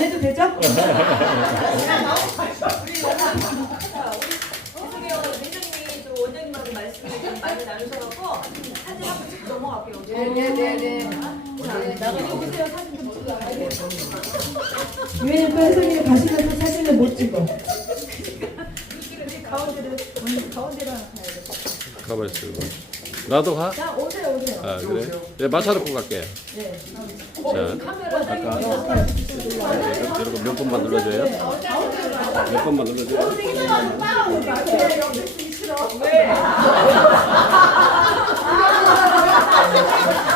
해도 되죠? 우리 회장님이 또 원장님하고 말씀을 좀 많이 나누셔서 사진 한번 찍고 넘어갈게요. 네네네. 나가서 보세요. 사진 좀 찍고 나가요. 유엔이 또 혜성이는 가시면서 사진을 못 찍어. 가운데로 하나 가야 돼. 가만있어. 나도 가? 자, 오세요. 아 그래? 네, 맞춰놓고 갈게. 네. 자, 카메라 여러분 몇 번만 눌러줘요? 몇 번만 눌러줘요? 왜?